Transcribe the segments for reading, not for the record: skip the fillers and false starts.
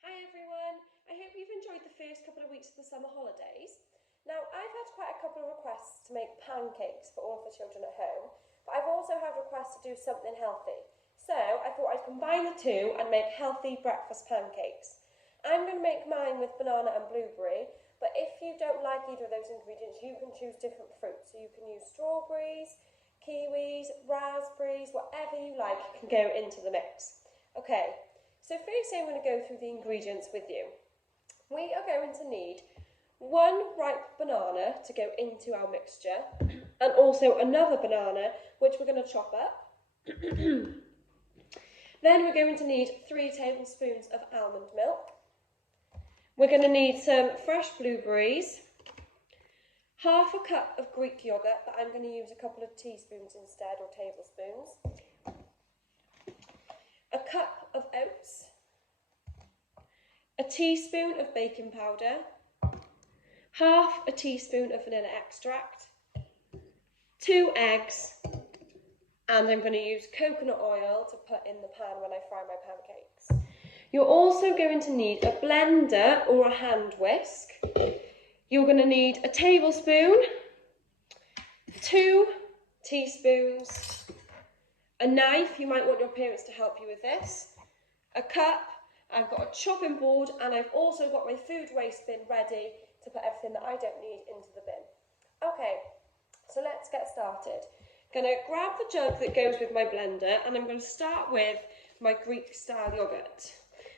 Hi everyone, I hope you've enjoyed the first couple of weeks of the summer holidays. Now I've had quite a couple of requests to make pancakes for all of the children at home, but I've also had requests to do something healthy. So I thought I'd combine the two and make healthy breakfast pancakes. I'm going to make mine with banana and blueberry, but if you don't like either of those ingredients, you can choose different fruits. So you can use strawberries, kiwis, raspberries, whatever you like can go into the mix. Okay. So first I'm going to go through the ingredients with you. We are going to need one ripe banana to go into our mixture and also another banana which we're going to chop up. Then we're going to need 3 tablespoons of almond milk. We're going to need some fresh blueberries, half a cup of Greek yoghurt, but I'm going to use a couple of teaspoons instead, or tablespoons. A cup of oats, a teaspoon of baking powder, half a teaspoon of vanilla extract, 2 eggs, and I'm going to use coconut oil to put in the pan when I fry my pancakes. You're also going to need a blender or a hand whisk. You're going to need a tablespoon, 2 teaspoons, a knife, you might want your parents to help you with this, a cup, I've got a chopping board, and I've also got my food waste bin ready to put everything that I don't need into the bin. Okay, so let's get started. I'm going to grab the jug that goes with my blender, and I'm going to start with my Greek style yoghurt.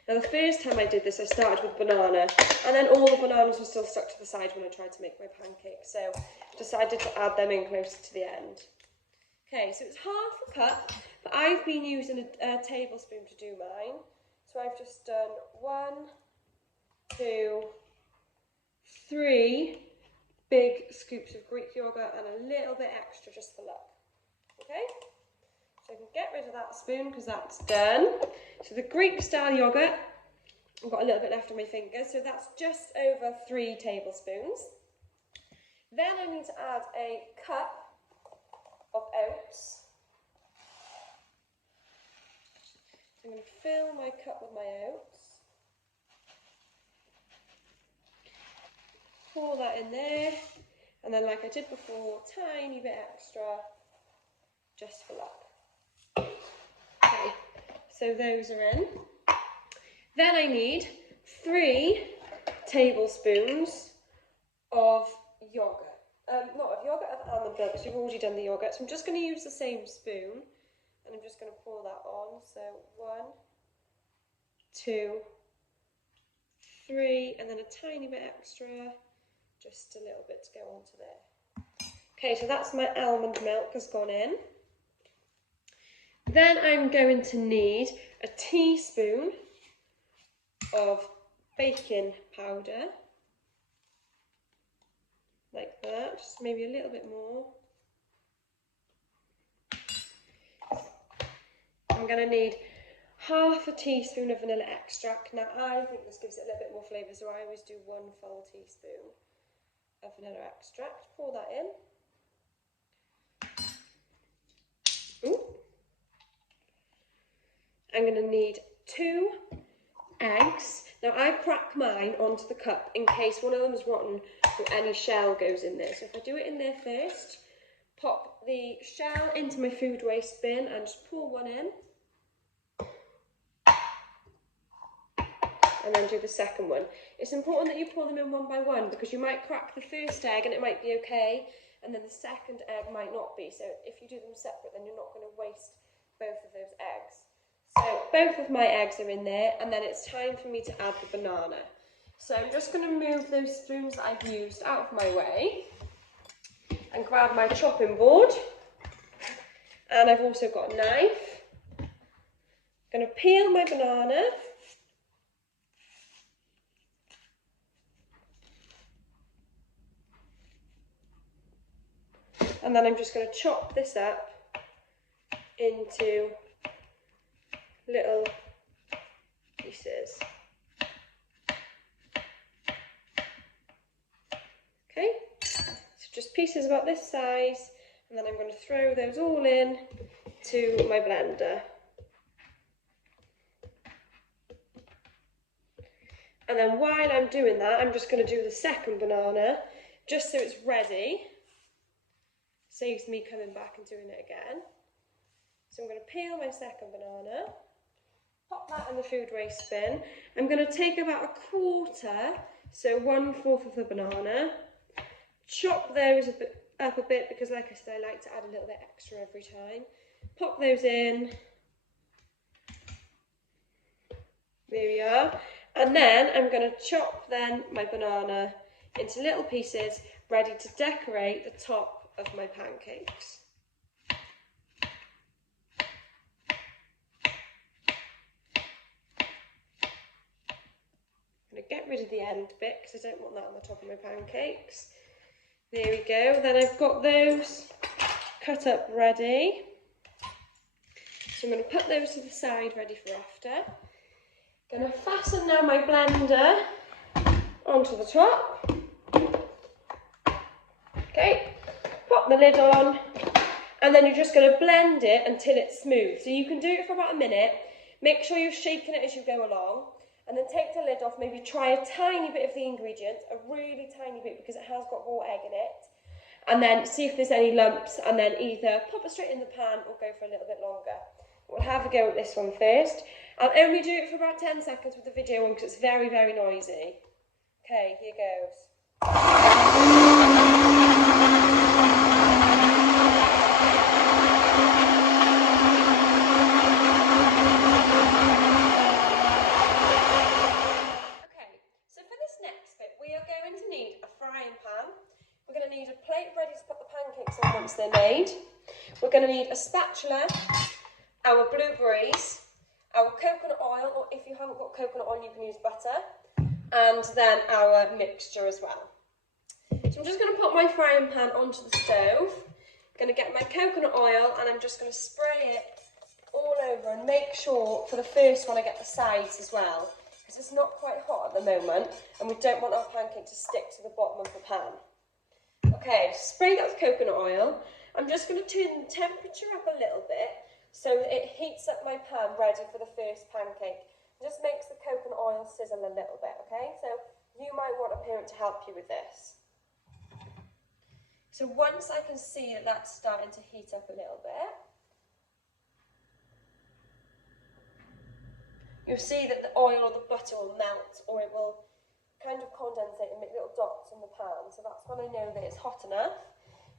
Now the first time I did this I started with banana, and then all the bananas were still stuck to the side when I tried to make my pancakes, so I decided to add them in closer to the end. Okay, so it's half a cup, but I've been using a tablespoon to do mine. So I've just done 1, 2, 3 big scoops of Greek yoghurt and a little bit extra just for luck. Okay, so I can get rid of that spoon because that's done. So the Greek style yoghurt, I've got a little bit left on my fingers, so that's just over 3 tablespoons. Then I need to add a cup of oats. So I'm going to fill my cup with my oats. Pour that in there, and then like I did before, tiny bit extra, just for luck. Okay, so those are in. Then I need 3 tablespoons of yogurt. Not of yogurt, of almond milk, because we've already done the yogurt. So I'm just going to use the same spoon, and I'm just going to pour that on. So 1, 2, 3, and then a tiny bit extra, just a little bit to go onto there. Okay, so that's my almond milk has gone in. Then I'm going to need a teaspoon of baking powder. Like that, just maybe a little bit more. I'm going to need half a teaspoon of vanilla extract. Now I think this gives it a little bit more flavour, so I always do 1 full teaspoon of vanilla extract. Pour that in. Ooh. I'm going to need 2 eggs. Now I crack mine onto the cup in case one of them is rotten or any shell goes in there. So if I do it in there first, pop the shell into my food waste bin and just pour 1 in. And then do the second one. It's important that you pour them in 1 by 1 because you might crack the first egg and it might be okay, and then the second egg might not be. So if you do them separate, then you're not going to waste both of those eggs. So both of my eggs are in there, and then it's time for me to add the banana. So I'm just going to move those spoons that I've used out of my way and grab my chopping board. And I've also got a knife. I'm going to peel my banana. And then I'm just going to chop this up into little pieces. Okay, so just pieces about this size, and then I'm going to throw those all in to my blender. And then while I'm doing that, I'm just going to do the second banana, just so it's ready. Saves me coming back and doing it again. So I'm going to peel my second banana, pop that in the food waste bin. I'm going to take about a quarter, so 1/4 of the banana, chop those up a bit because, like I said, I like to add a little bit extra every time. Pop those in. There we are. And then I'm going to chop then my banana into little pieces, ready to decorate the top of my pancakes. I'm going to get rid of the end bit because I don't want that on the top of my pancakes. There we go. Then I've got those cut up ready. So I'm going to put those to the side ready for after. Going to fasten now my blender onto the top. Okay, pop the lid on, and then you're just going to blend it until it's smooth. So you can do it for about a minute. Make sure you're shaking it as you go along, and then take the lid off. Maybe try a tiny bit of the ingredients, a really tiny bit because it has got raw egg in it, and then see if there's any lumps, and then either pop it straight in the pan or go for a little bit longer. We'll have a go at this one first. I'll only do it for about 10 seconds with the video on because it's very, very noisy. Okay, here goes. Okay, so for this next bit, we are going to need a frying pan. We're going to need a plate ready to put the pancakes on once they're made. We're going to need a spatula, our blueberries, our coconut oil, or if you haven't got coconut oil, you can use butter, and then our mixture as well. So I'm just going to put my frying pan onto the stove. I'm going to get my coconut oil, and I'm just going to spray it all over and make sure for the first one I get the sides as well, because it's not quite hot at the moment, and we don't want our pancake to stick to the bottom of the pan. Okay, spray that with coconut oil. I'm just going to turn the temperature up a little bit, so that it heats up my pan ready for the first pancake. It just makes the coconut oil sizzle a little bit, okay? So you might want a parent to help you with this. So once I can see that that's starting to heat up a little bit, you'll see that the oil or the butter will melt, or it will kind of condensate and make little dots in the pan. So that's when I know that it's hot enough.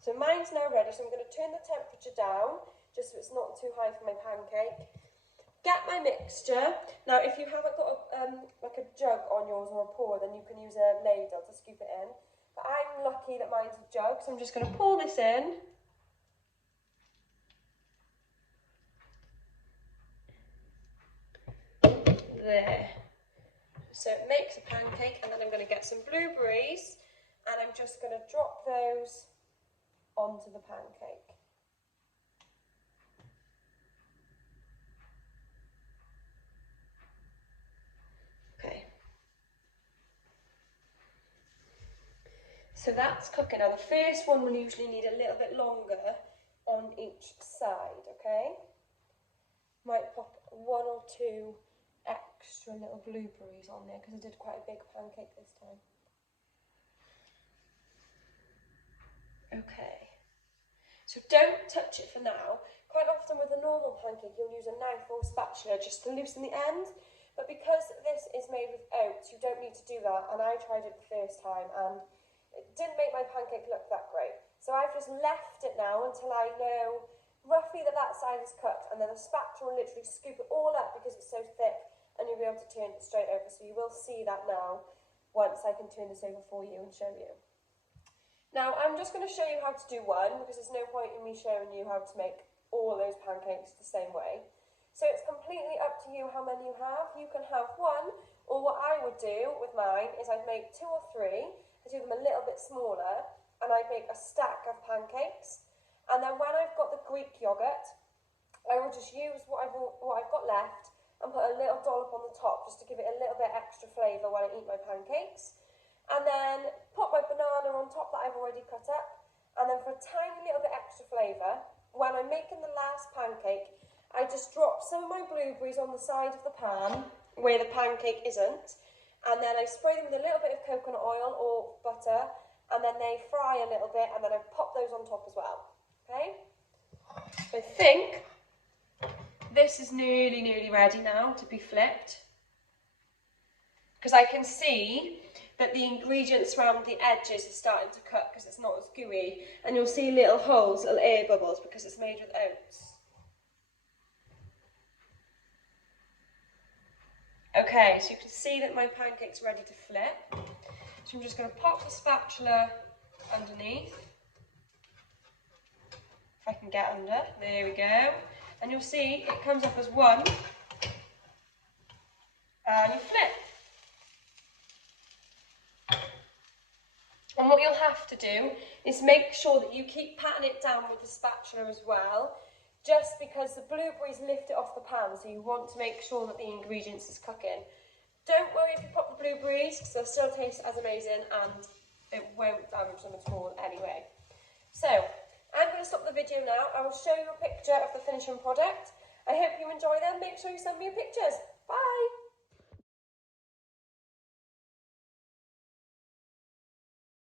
So mine's now ready, so I'm going to turn the temperature down, just so it's not too high for my pancake. Get my mixture. Now, if you haven't got like a jug on yours or a pour, then you can use a ladle to scoop it in. But I'm lucky that mine's a jug, so I'm just going to pour this in. There. So it makes a pancake, and then I'm going to get some blueberries, and I'm just going to drop those onto the pancake. Okay. So that's cooking. Now the first one will usually need a little bit longer on each side, okay? Might pop 1 or 2 extra little blueberries on there because I did quite a big pancake this time. Okay, so don't touch it for now. Quite often with a normal pancake you'll use a knife or a spatula just to loosen the end, but because this is made with oats you don't need to do that, and I tried it the first time and it didn't make my pancake look that great. So I've just left it now until I know roughly that that side is cooked, and then a spatula will literally scoop it all up because it's so thick, and you'll be able to turn it straight over. So you will see that now once I can turn this over for you and show you. Now I'm just going to show you how to do one because there's no point in me showing you how to make all those pancakes the same way. So it's completely up to you how many you have. You can have one, or what I would do with mine is I'd make 2 or 3, I'd do them a little bit smaller, and I'd make a stack of pancakes. And then when I've got the Greek yoghurt, I will just use what I've got left and put a little dollop on the top just to give it a little bit extra flavour when I eat my pancakes. And then put my banana on top that I've already cut up. And then for a tiny little bit extra flavour, when I'm making the last pancake, I just drop some of my blueberries on the side of the pan where the pancake isn't. and then I spray them with a little bit of coconut oil or butter, and then they fry a little bit, and then I pop those on top as well. Okay? So I think this is nearly ready now to be flipped, because I can see that the ingredients around the edges are starting to cook because it's not as gooey, and you'll see little holes, little air bubbles, because it's made with oats. Okay, so you can see that my pancake's ready to flip. So I'm just going to pop the spatula underneath. If I can get under, there we go. And you'll see it comes up as one, and you flip. And what you'll have to do is make sure that you keep patting it down with the spatula as well, just because the blueberries lift it off the pan, so you want to make sure that the ingredients is cooking. Don't worry if you pop the blueberries, because they'll still taste as amazing and it won't damage them at all anyway. So, I'm going to stop the video now. I will show you a picture of the finishing product. I hope you enjoy them. Make sure you send me your pictures.